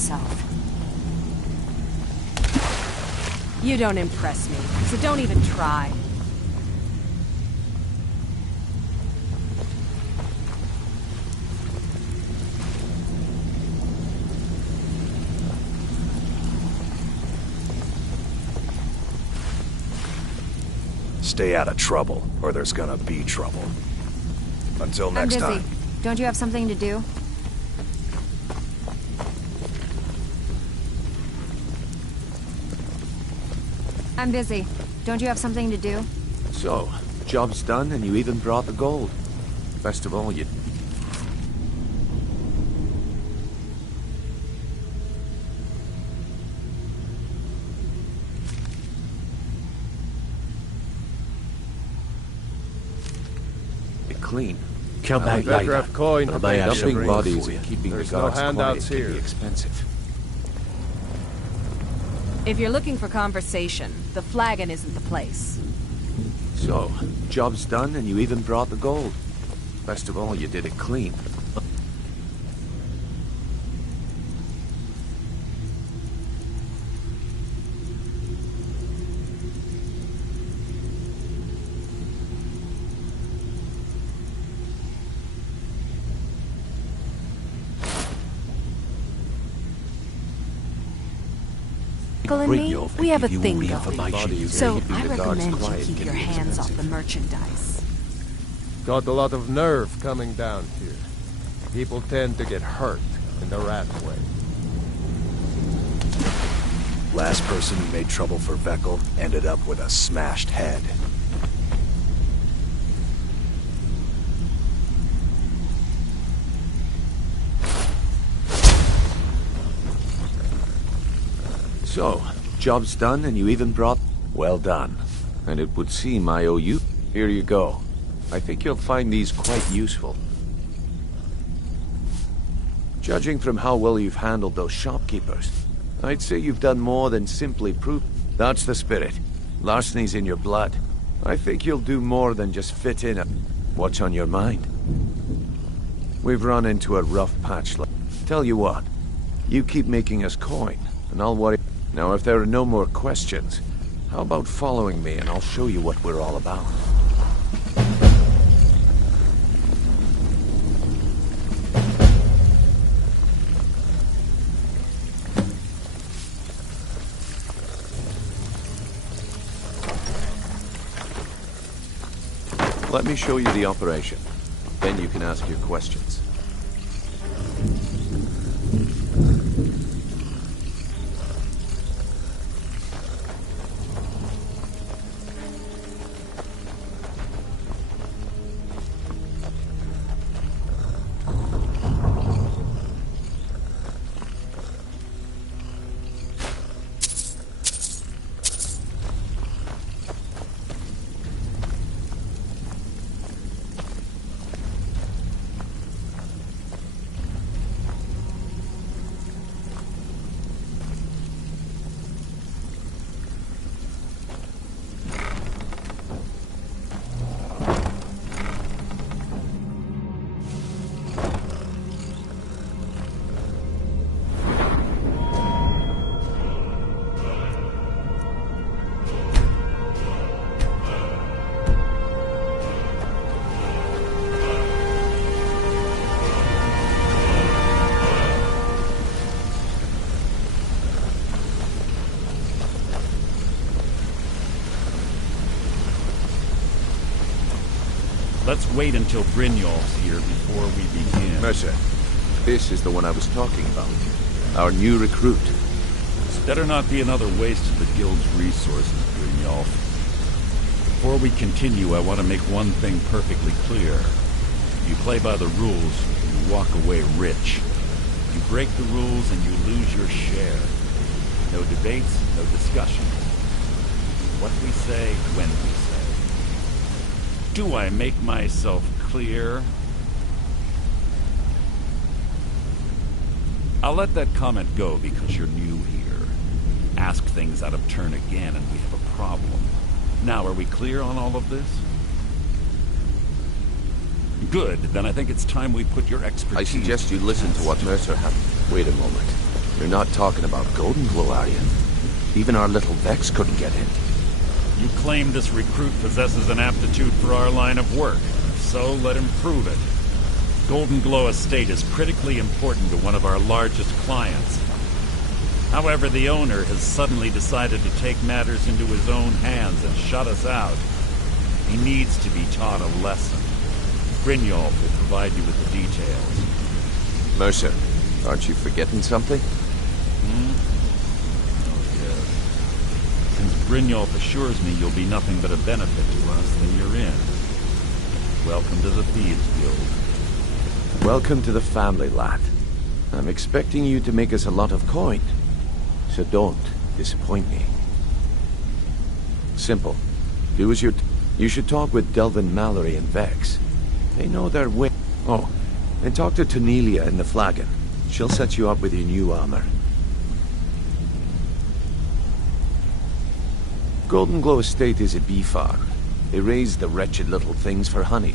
yourself. You don't impress me, so don't even try. Stay out of trouble, or there's gonna be trouble. Until next I'm busy. time. Don't you have something to do? I'm busy. Don't you have something to do? So, job's done and you even brought the gold. Best of all, you... clean. Better have coin to pay the Dumping drinks. bodies and keeping There's the no guards handouts quiet can here. be expensive. If you're looking for conversation, the flagon isn't the place. So, job's done and you even brought the gold. Best of all, you did it clean. And me, we have a thing going. Bodies, So keeping I the guards recommend you quiet keep can your be hands off expensive. the merchandise. Got a lot of nerve coming down here. People tend to get hurt in the rat way. Last person who made trouble for Veckel ended up with a smashed head. So, job's done and you even brought... Well done. And it would seem I owe you... Here you go. I think you'll find these quite useful. Judging from how well you've handled those shopkeepers, I'd say you've done more than simply prove... That's the spirit. Larceny's in your blood. I think you'll do more than just fit in. What's on your mind? We've run into a rough patch. Tell you what, you keep making us coin, and I'll worry... Now, if there are no more questions, how about following me and I'll show you what we're all about. Let me show you the operation. Then you can ask your questions. Let's wait until Brynjolf's here before we begin. Mercer, this is the one I was talking about. Our new recruit. This better not be another waste of the guild's resources, Brynjolf. Before we continue, I want to make one thing perfectly clear. You play by the rules, you walk away rich. You break the rules and you lose your share. No debates, no discussions. What we say, when we say. Do I make myself clear? I'll let that comment go because you're new here. Ask things out of turn again and we have a problem. Now, are we clear on all of this? Good, then I think it's time we put your expertise... I suggest you listen to what Mercer had. Wait a moment. You're not talking about Golden Glow, are you? Even our little Vex couldn't get in. You claim this recruit possesses an aptitude for our line of work. So let him prove it. Golden Glow Estate is critically important to one of our largest clients. However, the owner has suddenly decided to take matters into his own hands and shut us out. He needs to be taught a lesson. Brynjolf will provide you with the details. Mercer, aren't you forgetting something? Oh, yes. Since Brynjolf assures me you'll be nothing but a benefit to us, then you're in. Welcome to the Thieves Guild. Welcome to the family, lad. I'm expecting you to make us a lot of coin. So don't disappoint me. Simple. Do as you should talk with Delvin Mallory and Vex. They know their way. Oh, and talk to Tanelia in the Flagon. She'll set you up with your new armor. Golden Glow Estate is a bee farm. They raise the wretched little things for honey.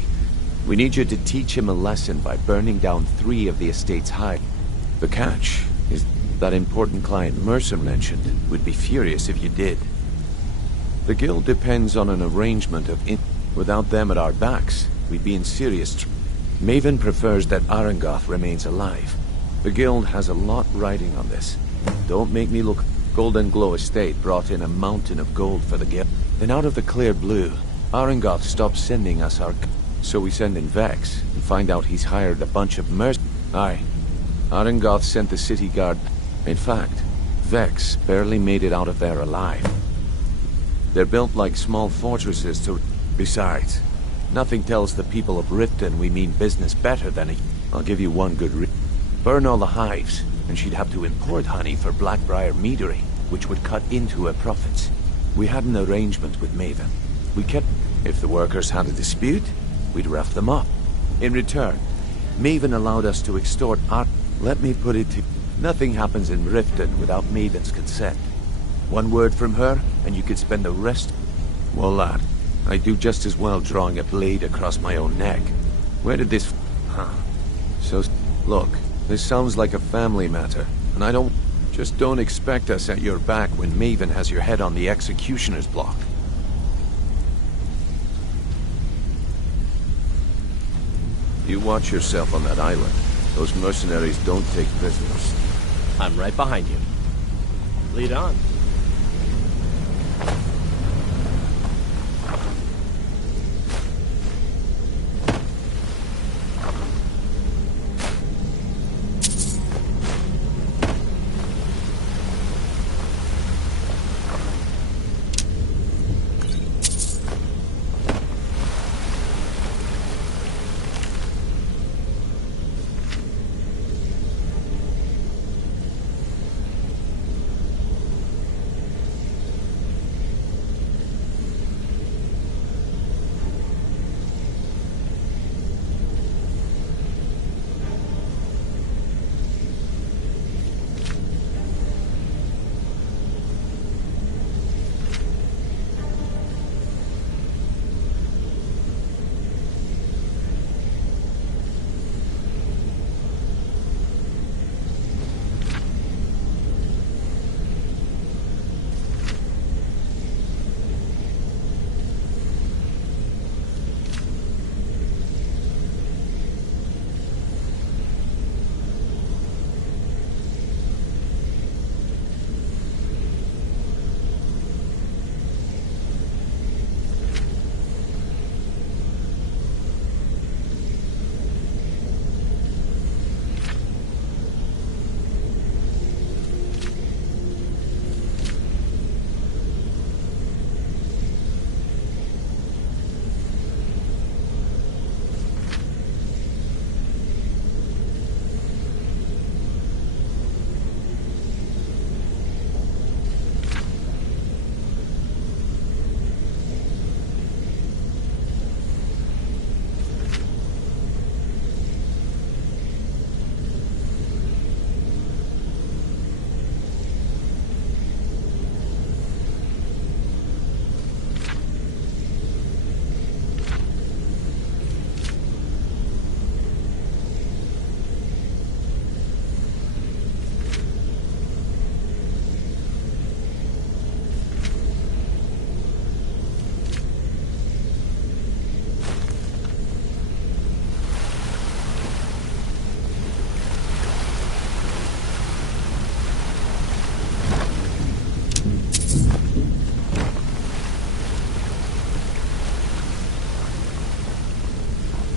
We need you to teach him a lesson by burning down 3 of the estate's hives. The catch is that important client Mercer mentioned would be furious if you did. The guild depends on an arrangement of without them at our backs, we'd be in serious trouble. Maven prefers that Arangoth remains alive. The guild has a lot riding on this. Don't make me look. Golden Glow Estate brought in a mountain of gold for the guild. Then out of the clear blue, Arangoth stopped sending us our... So we send in Vex and find out he's hired a bunch of Aye. Arangoth sent the city guard. In fact, Vex barely made it out of there alive. They're built like small fortresses to... Besides, nothing tells the people of Riften we mean business better than a... I'll give you one good burn all the hives, and she'd have to import honey for Blackbriar meadery, which would cut into her profits. We had an arrangement with Maven. We kept... If the workers had a dispute, we'd rough them up. In return, Maven allowed us to extort our... Let me put it to... Nothing happens in Riften without Maven's consent. One word from her, and you could spend the rest... Well, lad, I'd do just as well drawing a blade across my own neck. Where did this... Huh. So, look, this sounds like a family matter, and I don't... Just don't expect us at your back when Maven has your head on the executioner's block. You watch yourself on that island. Those mercenaries don't take prisoners. I'm right behind you. Lead on.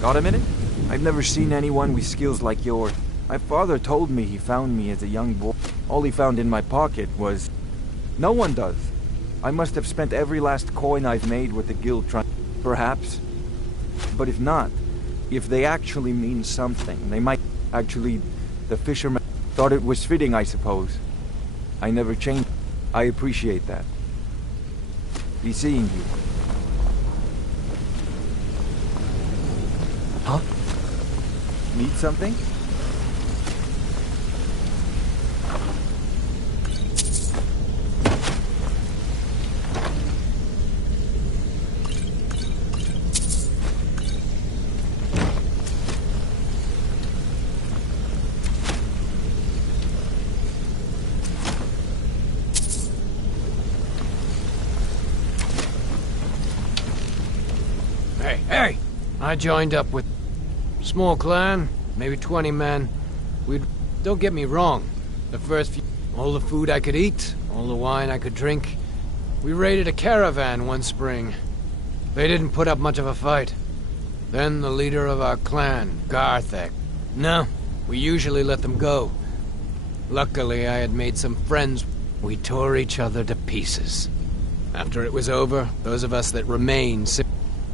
Got a minute? I've never seen anyone with skills like yours. My father told me he found me as a young boy. All he found in my pocket was... No one does. I must have spent every last coin I've made with the guild trying... Perhaps. But if not, if they actually mean something, they might... Actually, the fisherman thought it was fitting, I suppose. I never changed. I appreciate that. Be seeing you. Huh? Need something? Hey! I joined up with... Small clan, maybe 20 men. Don't get me wrong. The first few... All the food I could eat, all the wine I could drink. We raided a caravan one spring. They didn't put up much of a fight. Then the leader of our clan, Garthek. No, we usually let them go. Luckily, I had made some friends. We tore each other to pieces. After it was over, those of us that remained...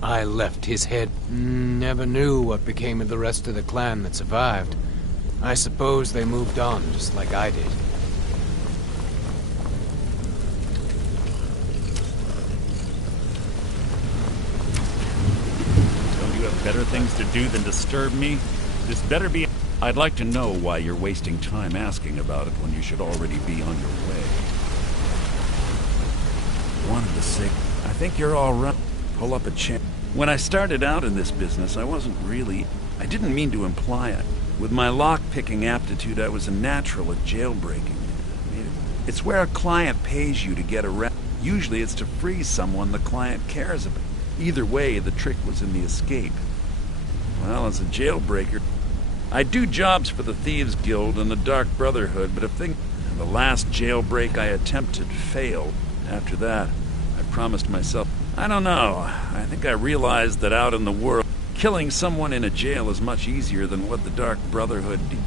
I left his head. Never knew what became of the rest of the clan that survived. I suppose they moved on, just like I did. Don't you have better things to do than disturb me? This better be... I'd like to know why you're wasting time asking about it when you should already be on your way. Wanted to say, I think you're all right. Pull up a chair. When I started out in this business, I didn't mean to imply it. With my lock-picking aptitude, I was a natural at jailbreaking. It's where a client pays you to get arrested. Usually it's to free someone the client cares about. Either way, the trick was in the escape. Well, as a jailbreaker, I do jobs for the Thieves Guild and the Dark Brotherhood, but the last jailbreak I attempted failed. After that, I promised myself, I don't know. I think I realized that out in the world, killing someone in a jail is much easier than what the Dark Brotherhood did.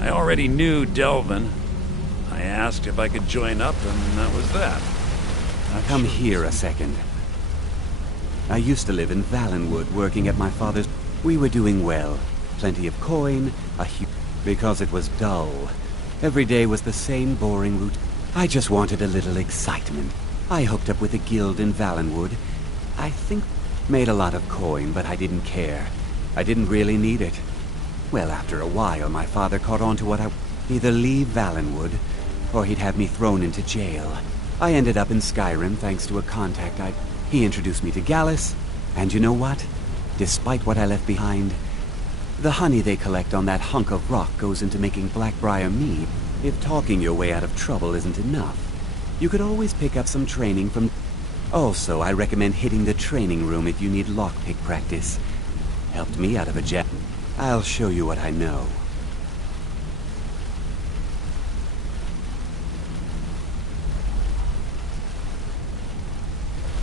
I already knew Delvin. I asked if I could join up, and that was that. Come here a second. I used to live in Valenwood, working at my father's... We were doing well. Plenty of coin, because it was dull. Every day was the same boring route. I just wanted a little excitement. I hooked up with a guild in Valenwood. I think made a lot of coin, but I didn't care. I didn't really need it. Well, after a while, my father caught on to what either leave Valenwood, or he'd have me thrown into jail. I ended up in Skyrim thanks to a contact He introduced me to Gallus, and you know what? Despite what I left behind, the honey they collect on that hunk of rock goes into making Blackbriar mead. If talking your way out of trouble isn't enough, you could always pick up some training from... Also, I recommend hitting the training room if you need lockpick practice. Helped me out of a jam. I'll show you what I know.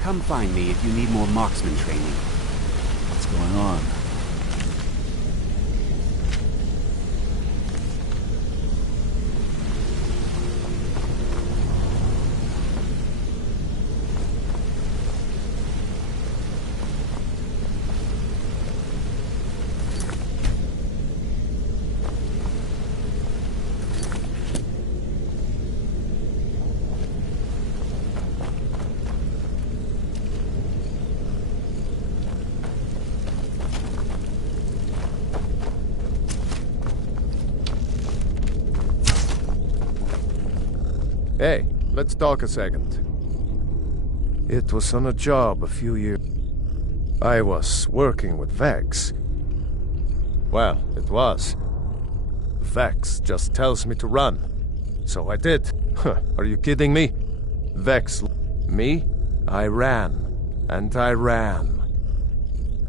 Come find me if you need more marksman training. What's going on? Hey, let's talk a second. It was on a job a few years... I was working with Vex. Well, it was. Vex just tells me to run. So I did. Are you kidding me? Vex... Me? I ran. And I ran.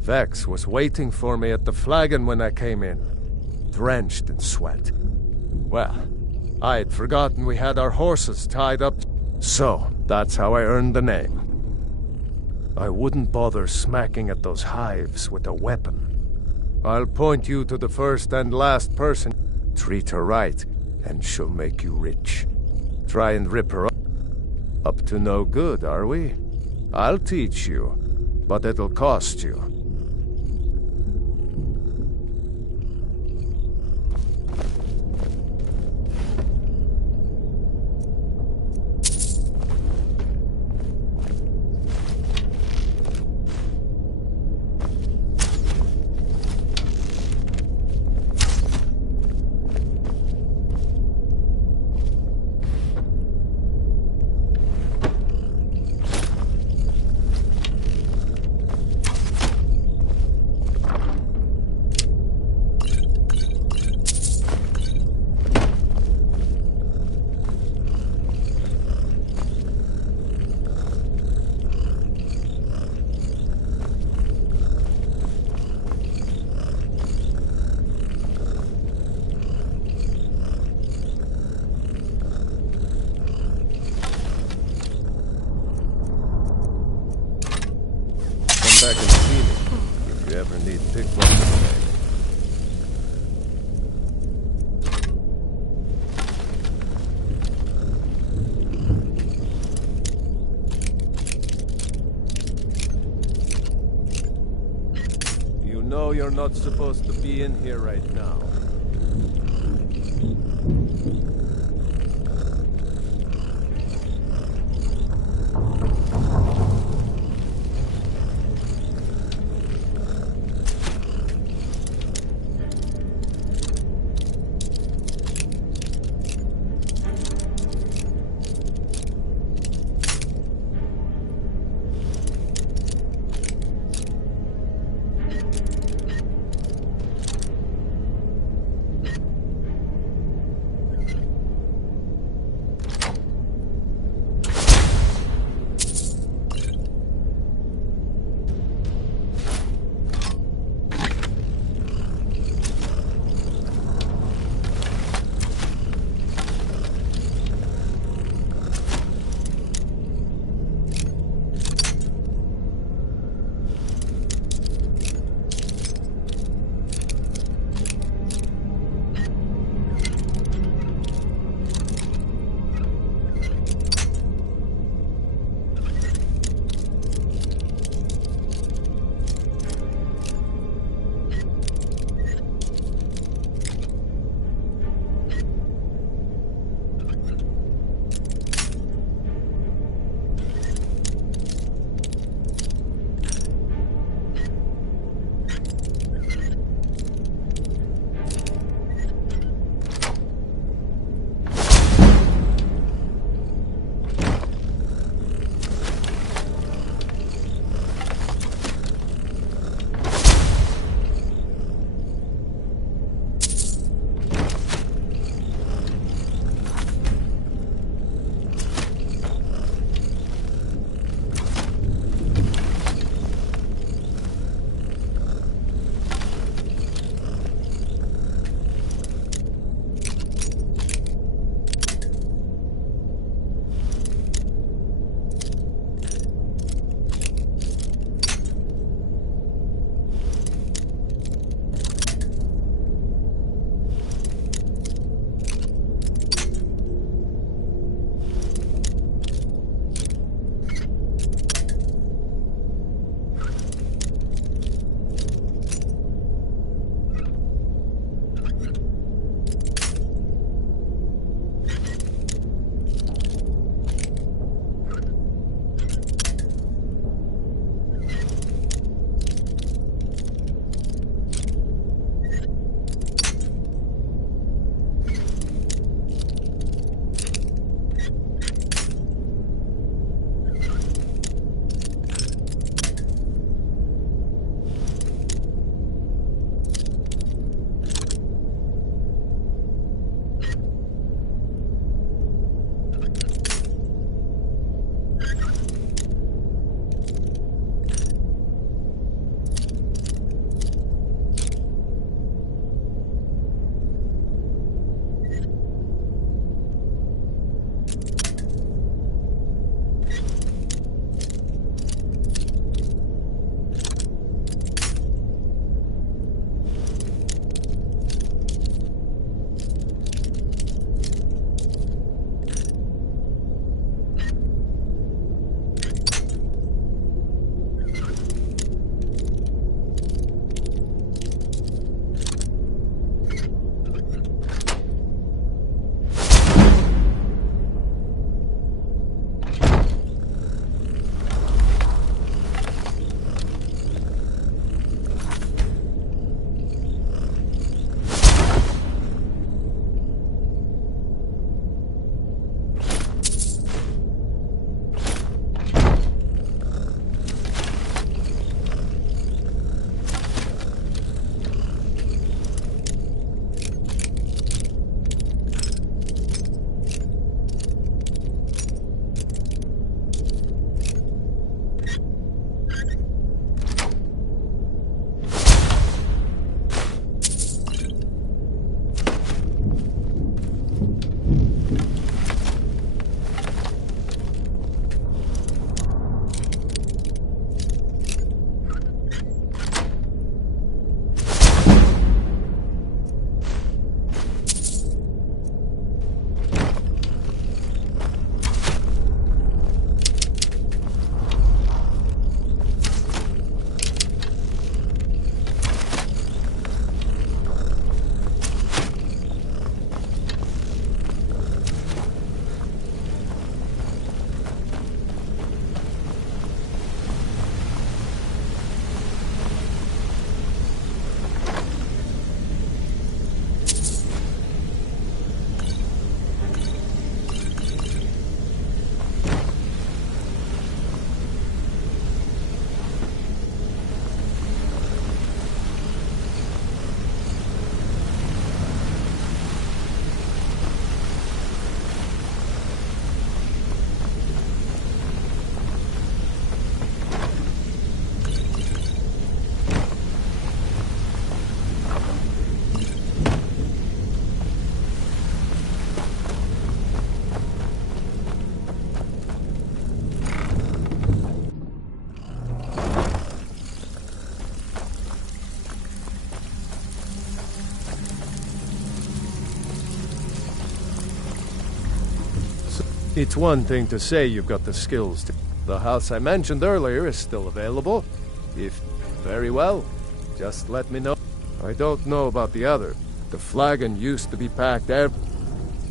Vex was waiting for me at the flagon when I came in, drenched in sweat. Well, I had forgotten we had our horses tied up, so that's how I earned the name. I wouldn't bother smacking at those hives with a weapon. I'll point you to the first and last person. Treat her right, and she'll make you rich. Try and rip her up. Up to no good, are we? I'll teach you, but it'll cost you. Back and see me if you ever need pickpockets. You know you're not supposed to be in here right now. It's one thing to say you've got the skills to... The house I mentioned earlier is still available. If... Very well. Just let me know. I don't know about the other. The flagon used to be packed every...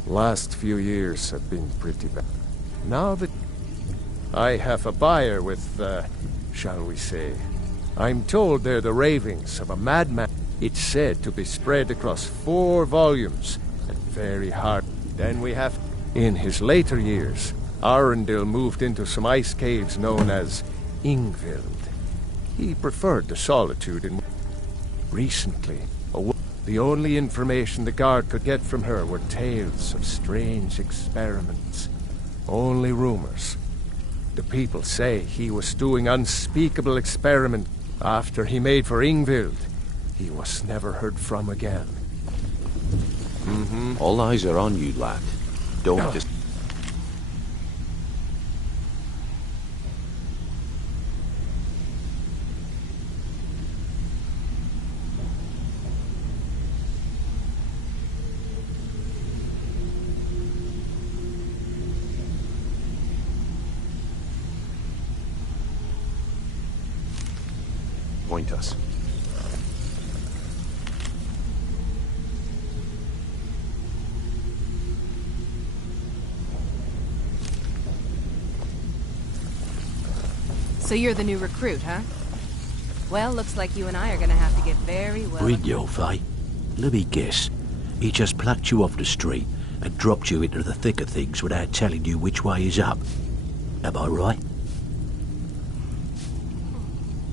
Last few years have been pretty bad. Now that... I have a buyer with, shall we say... I'm told they're the ravings of a madman. It's said to be spread across 4 volumes, and very hard. Then we have... In his later years, Arundel moved into some ice caves known as Ingvild. He preferred the solitude in... Recently, the only information the guard could get from her were tales of strange experiments. Only rumors. The people say he was doing unspeakable experiment. After he made for Ingvild, he was never heard from again. All eyes are on you, lad. Don't just... Point us. So you're the new recruit, huh? Well, looks like you and I are gonna have to get very well... Brynjolf, eh? Let me guess. He just plucked you off the street and dropped you into the thick of things without telling you which way is up. Am I right?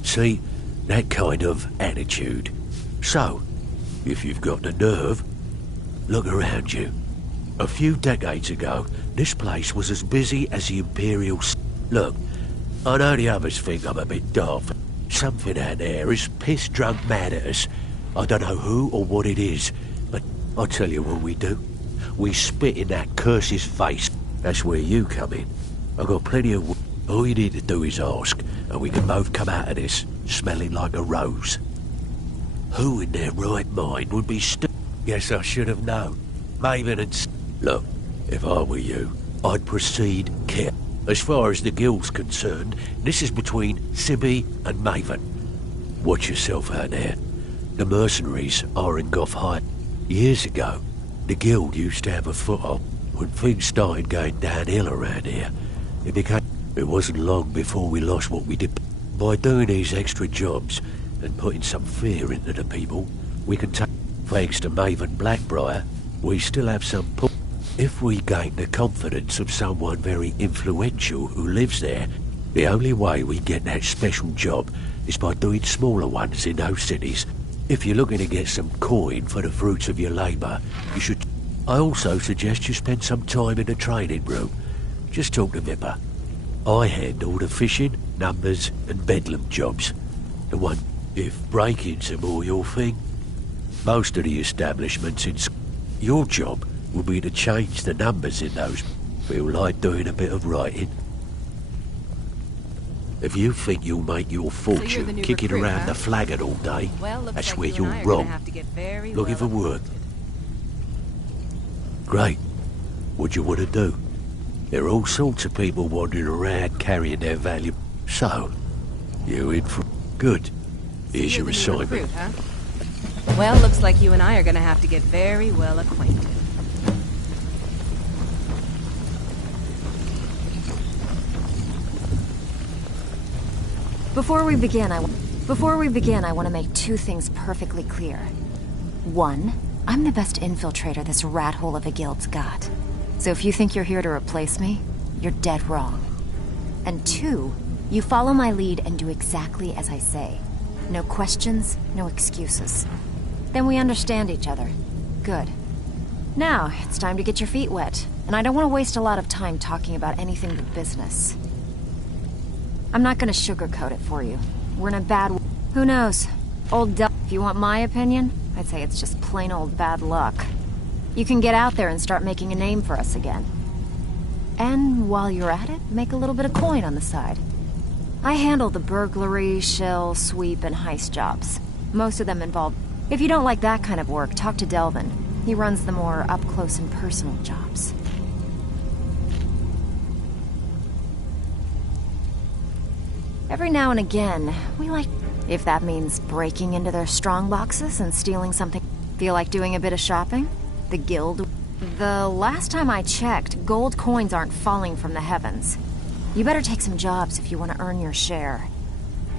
See? That kind of attitude. So, if you've got the nerve, look around you. A few decades ago, this place was as busy as the Imperial... Look, I know the others think I'm a bit daft. Something out there is piss-drunk mad at us. I don't know who or what it is, but I'll tell you what we do. We spit in that curse's face. That's where you come in. I've got plenty of... All you need to do is ask, and we can both come out of this smelling like a rose. Who in their right mind would be Yes, I should have known. Maven and... Look, if I were you, I'd proceed care. As far as the guild's concerned, this is between Sibby and Maven. Watch yourself out there. The mercenaries are in Goth High. Years ago, the guild used to have a foothold. When things started going downhill around here, it wasn't long before we lost what we did. By doing these extra jobs and putting some fear into the people, we can take... Thanks to Maven Blackbriar, we still have some pull. If we gain the confidence of someone very influential who lives there, the only way we get that special job is by doing smaller ones in those cities. If you're looking to get some coin for the fruits of your labour, you should... I also suggest you spend some time in the training room. Just talk to Vipper. I handle the fishing, numbers and bedlam jobs. The one, if break-ins are more your thing, most of the establishments in... Your job will be to change the numbers in those. Feel like doing a bit of writing. If you think you'll make your fortune kicking recruit, around huh? the flagon all day, Well, that's like where you you're and I are gonna wrong. have to get very Looking well for work. acquainted. Great. What do you want to do? There are all sorts of people wandering around carrying their value. So, you in for... Good. Here's You're your the new assignment. recruit, huh? Well, looks like you and I are gonna have to get very well acquainted. Before we begin, I want to make 2 things perfectly clear. 1, I'm the best infiltrator this rat hole of a guild's got. So if you think you're here to replace me, you're dead wrong. And 2, you follow my lead and do exactly as I say. No questions, no excuses. Then we understand each other. Good. Now, it's time to get your feet wet. And I don't want to waste a lot of time talking about anything but business. I'm not gonna sugarcoat it for you. We're in a bad... Who knows? If you want my opinion, I'd say it's just plain old bad luck. You can get out there and start making a name for us again. And while you're at it, make a little bit of coin on the side. I handle the burglary, shell, sweep, and heist jobs. Most of them involve... If you don't like that kind of work, talk to Delvin. He runs the more up-close and personal jobs. Every now and again, we like... If that means breaking into their strong boxes and stealing something. Feel like doing a bit of shopping? The guild... The last time I checked, gold coins aren't falling from the heavens. You better take some jobs if you want to earn your share.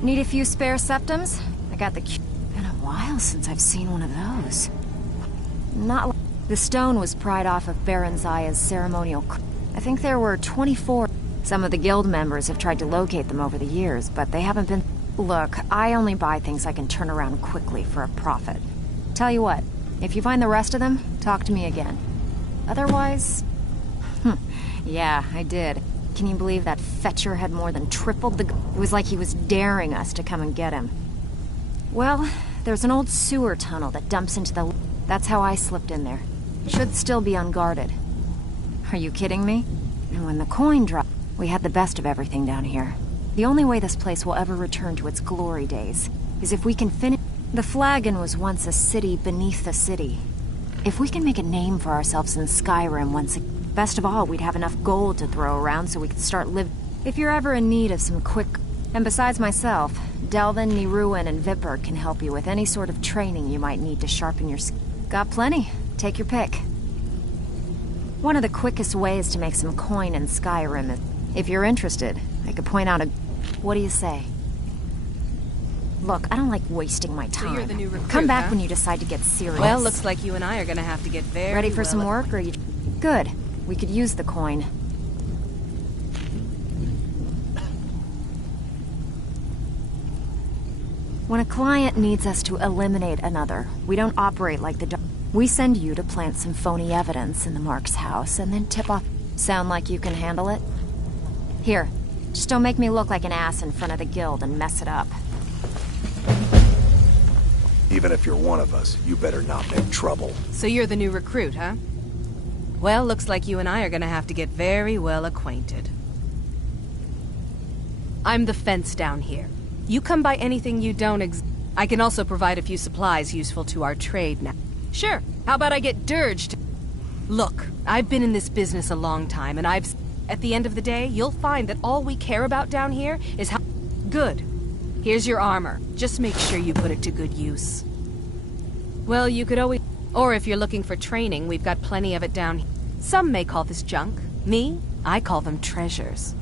Need a few spare septums? I got the... Been a while since I've seen one of those. Not... The stone was pried off of Baron Zaya's ceremonial... I think there were 24... Some of the guild members have tried to locate them over the years, but they haven't been... Look, I only buy things I can turn around quickly for a profit. Tell you what, if you find the rest of them, talk to me again. Otherwise... Yeah, I did. Can you believe that Fetcher had more than tripled the... It was like he was daring us to come and get him. Well, there's an old sewer tunnel that dumps into the... That's how I slipped in there. Should still be unguarded. Are you kidding me? And when the coin dropped, we had the best of everything down here. The only way this place will ever return to its glory days is if we can finish... The Flagon was once a city beneath the city. If we can make a name for ourselves in Skyrim once again... Best of all, we'd have enough gold to throw around so we could start living... If you're ever in need of some quick... And besides myself, Delvin, Niruin, and Vipper can help you with any sort of training you might need to sharpen your... Got plenty. Take your pick. One of the quickest ways to make some coin in Skyrim is... If you're interested, I could point out a... What do you say? Look, I don't like wasting my time. So you're the new recruit, Come back huh? when you decide to get serious. Well, looks like you and I are gonna have to get very... Ready for some work, or you... Good. We could use the coin. When a client needs us to eliminate another, we don't operate like the... We send you to plant some phony evidence in the Mark's house and then tip off... Sound like you can handle it? Here, just don't make me look like an ass in front of the guild and mess it up. Even if you're one of us, you better not make trouble. So you're the new recruit, huh? Well, looks like you and I are gonna have to get very well acquainted. I'm the fence down here. You come by anything you don't I can also provide a few supplies useful to our trade now. Sure, how about I get dirged? Look, I've been in this business a long time, and at the end of the day, you'll find that all we care about down here is how... Good. Here's your armor. Just make sure you put it to good use. Well, you could always... Or if you're looking for training, we've got plenty of it down here. Some may call this junk. Me, I call them treasures.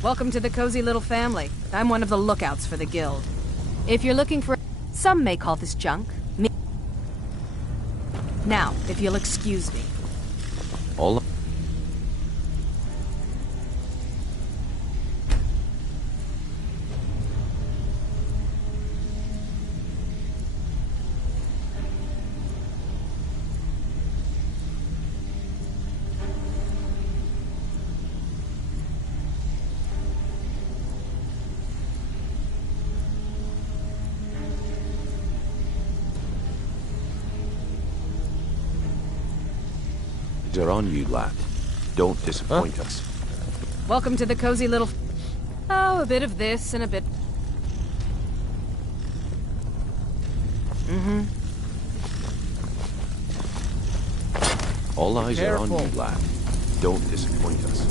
Welcome to the cozy little family. I'm one of the lookouts for the guild. If you're looking for... Some may call this junk. Me... Now, if you'll excuse me. All... are on you, lad. Don't disappoint us. Welcome to the cozy little... Oh, a bit of this and a bit... All eyes are on you, lad. Don't disappoint us.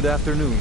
Good afternoon.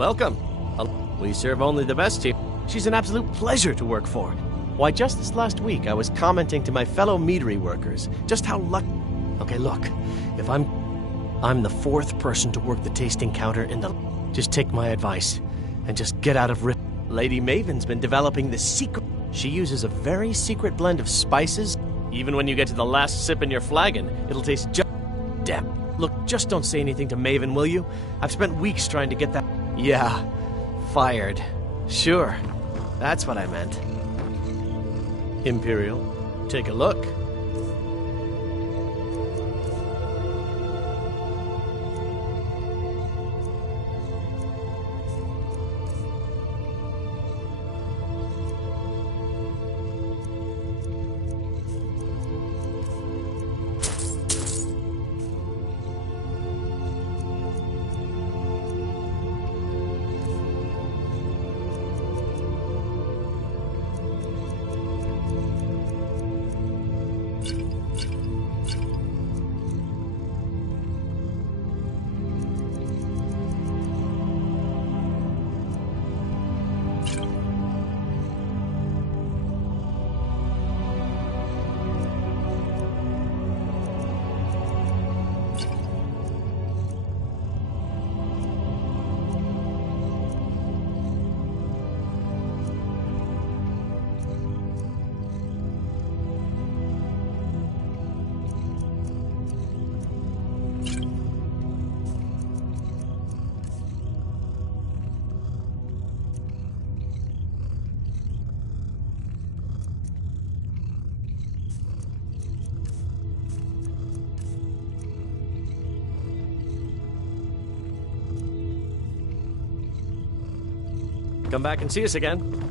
Welcome. We serve only the best here. She's an absolute pleasure to work for. Why, just this last week, I was commenting to my fellow meadery workers just how lucky... Okay, look. If I'm the fourth person to work the tasting counter in the... Just take my advice and just get out of... Lady Maven's been developing this secret... She uses a very secret blend of spices. Even when you get to the last sip in your flagon, it'll taste just... Damn. Look, just don't say anything to Maven, will you? I've spent weeks trying to get that... Yeah. Fired. Sure. That's what I meant. Imperial, take a look. Come back and see us again.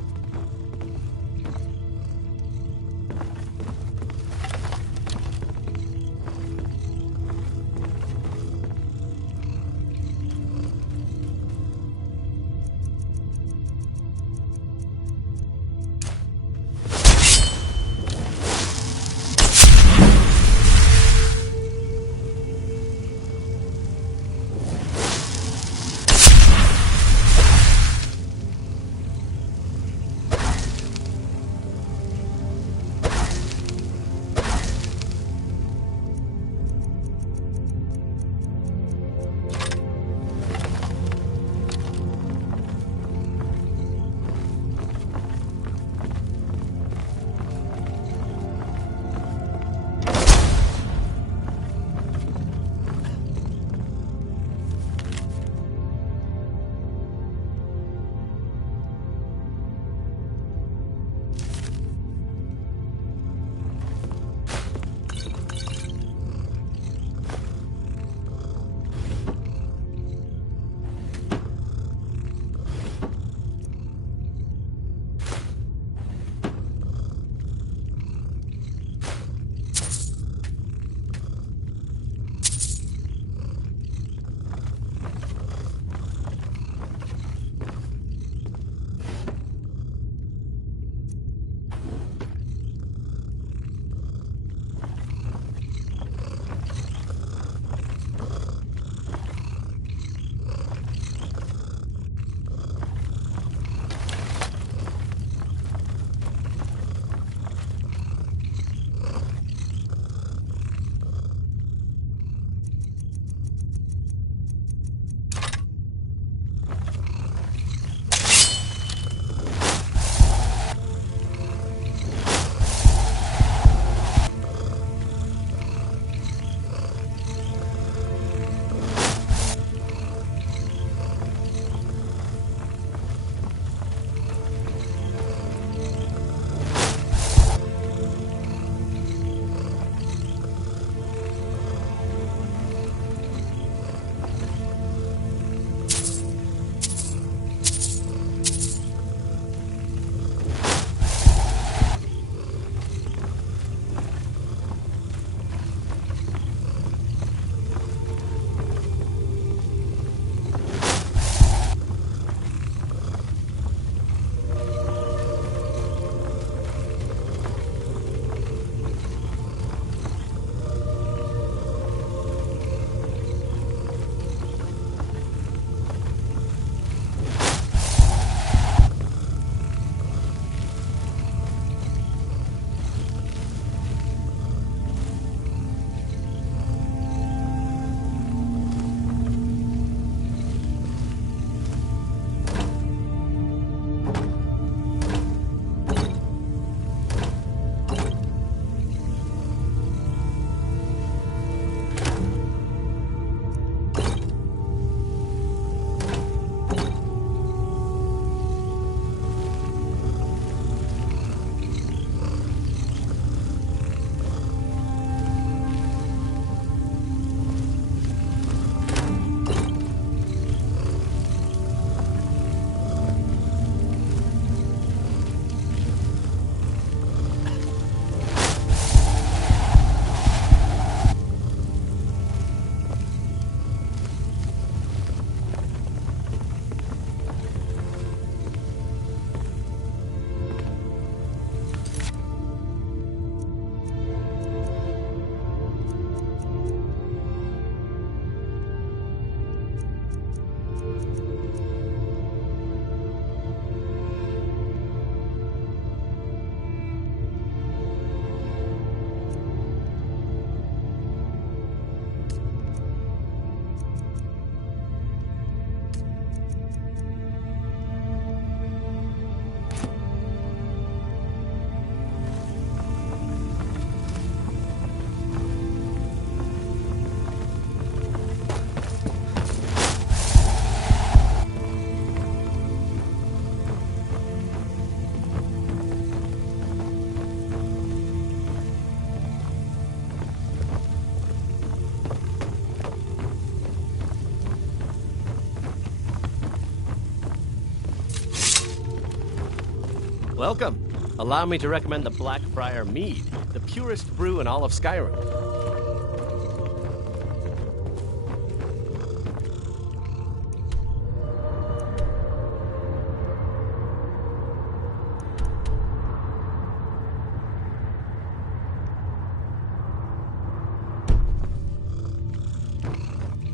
Welcome. Allow me to recommend the Blackfriar Mead, the purest brew in all of Skyrim.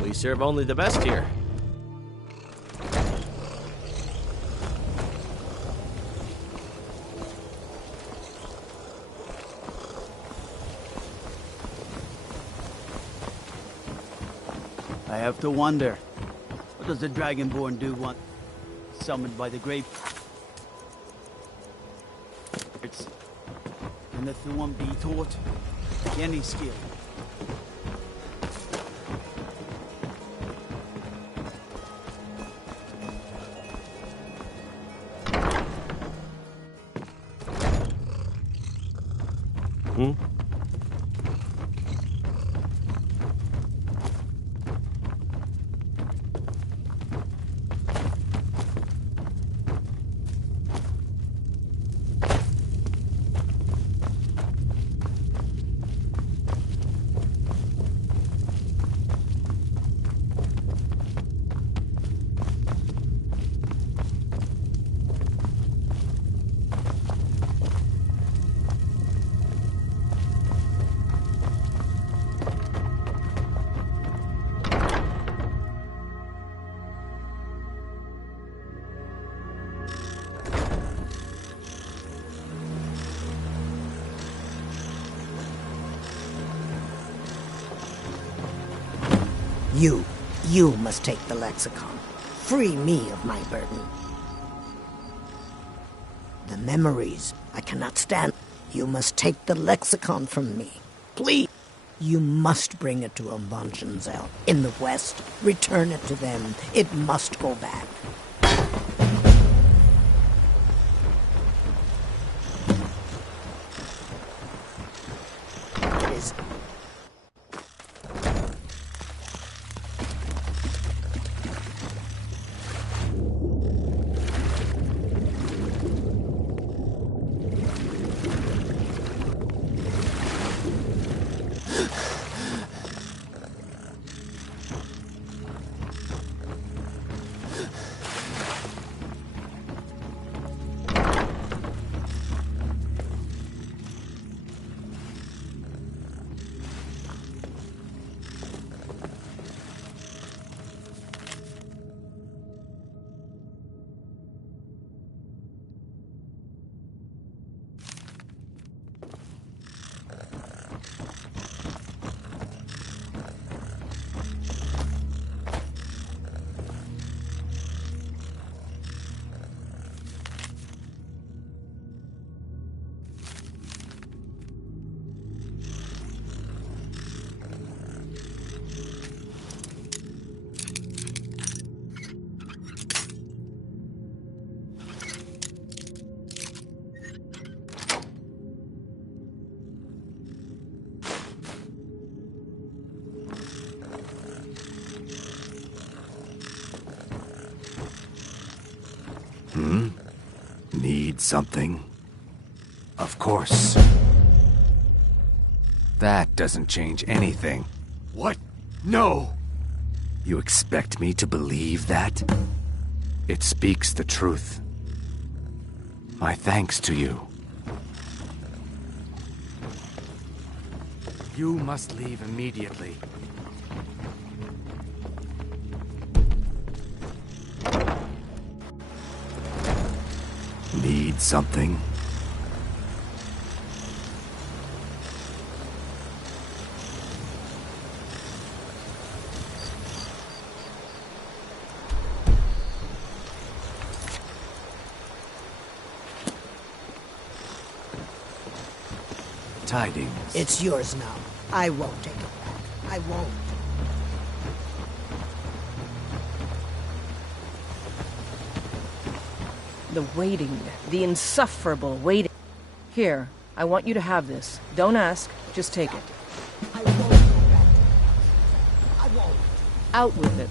We serve only the best here. I have to wonder, what does the Dragonborn do once summoned by the great? And the Thuum be taught any skill. You must take the lexicon. Free me of my burden. The memories I cannot stand. You must take the lexicon from me. Please. You must bring it to Umbanjanzel in the west. Return it to them. It must go back. It is... Need something? Of course. That doesn't change anything. What? No! You expect me to believe that? It speaks the truth. My thanks to you. You must leave immediately. Need something? Tidings. It's yours now. I won't take it back. I won't. The waiting. The insufferable waiting. Here, I want you to have this. Don't ask, just take it. I won't go back to that. I won't. Out with it.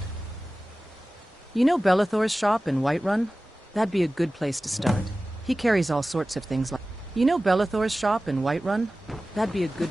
You know Bellathor's shop in Whiterun? That'd be a good place to start. He carries all sorts of things like... You know Bellathor's shop in Whiterun? That'd be a good...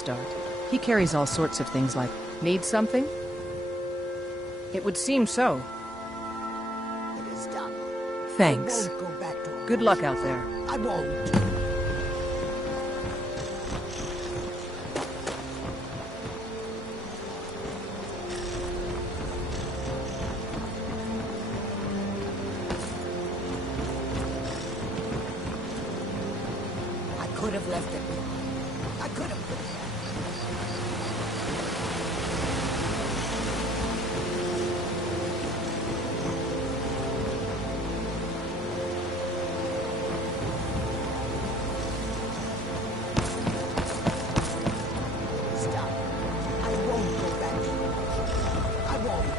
start. He carries all sorts of things like... Need something? It would seem so. It is done. Thanks. I won't go back to Good luck out there. I won't. I could have left it behind. I could have put it back. Stop. I won't go back to it. I won't.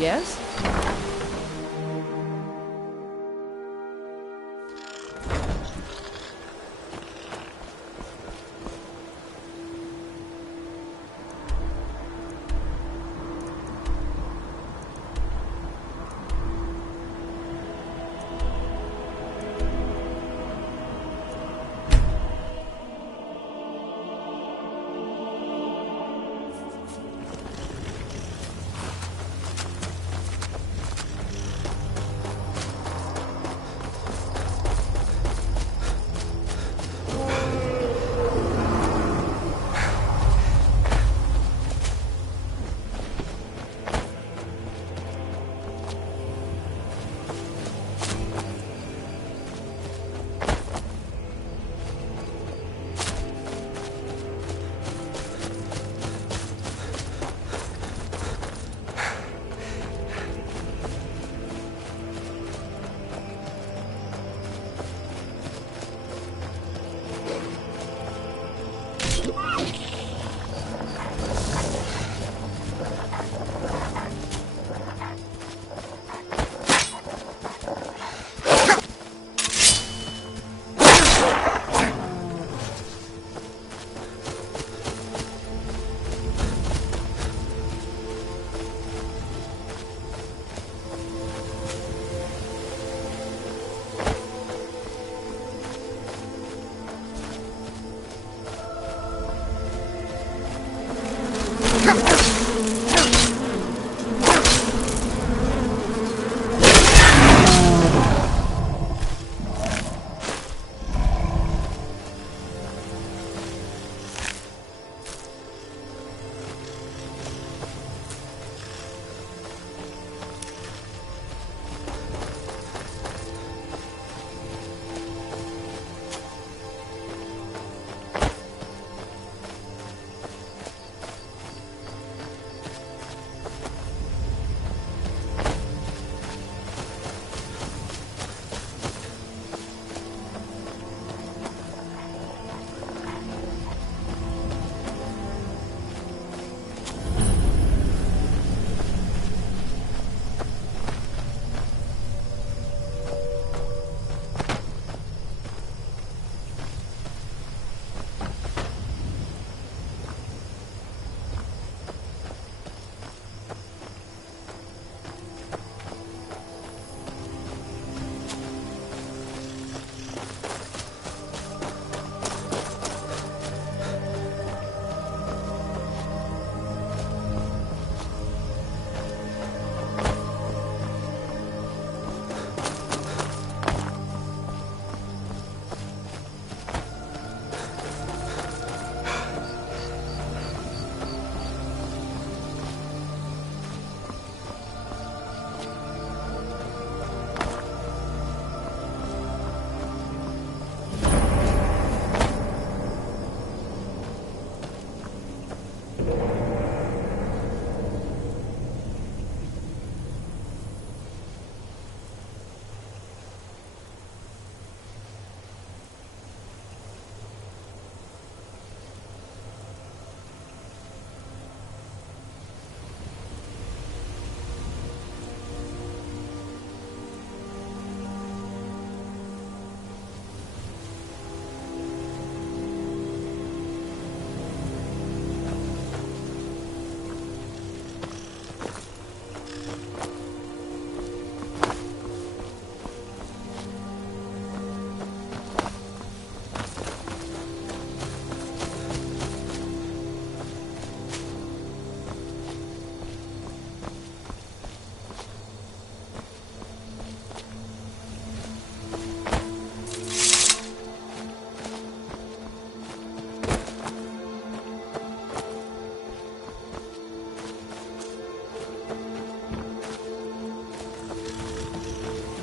Yes?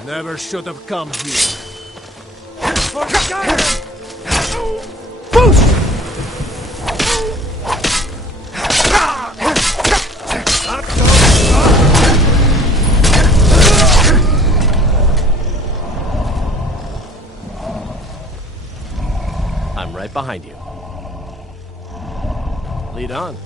Never should have come here. For Skyrim! I'm right behind you. Lead on.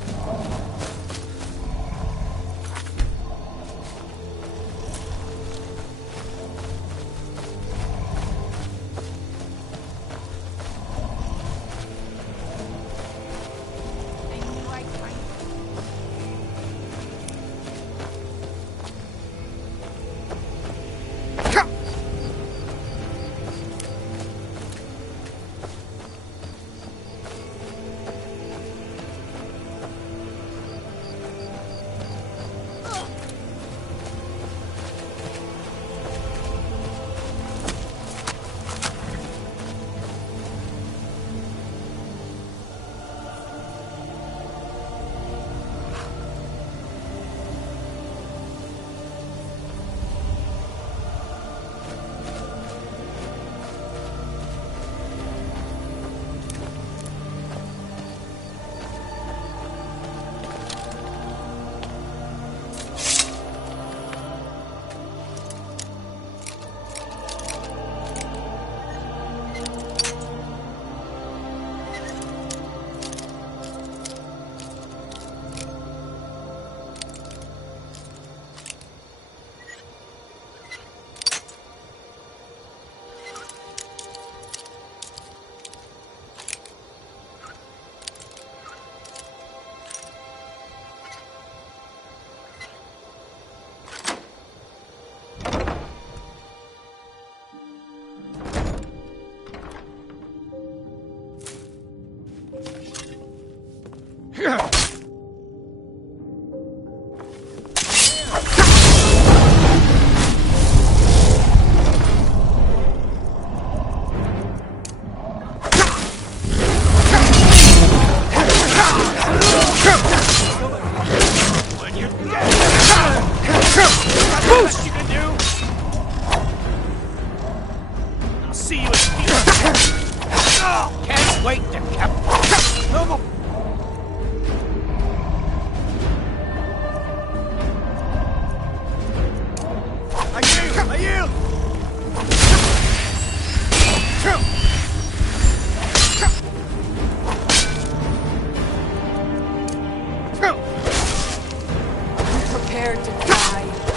Prepare to die.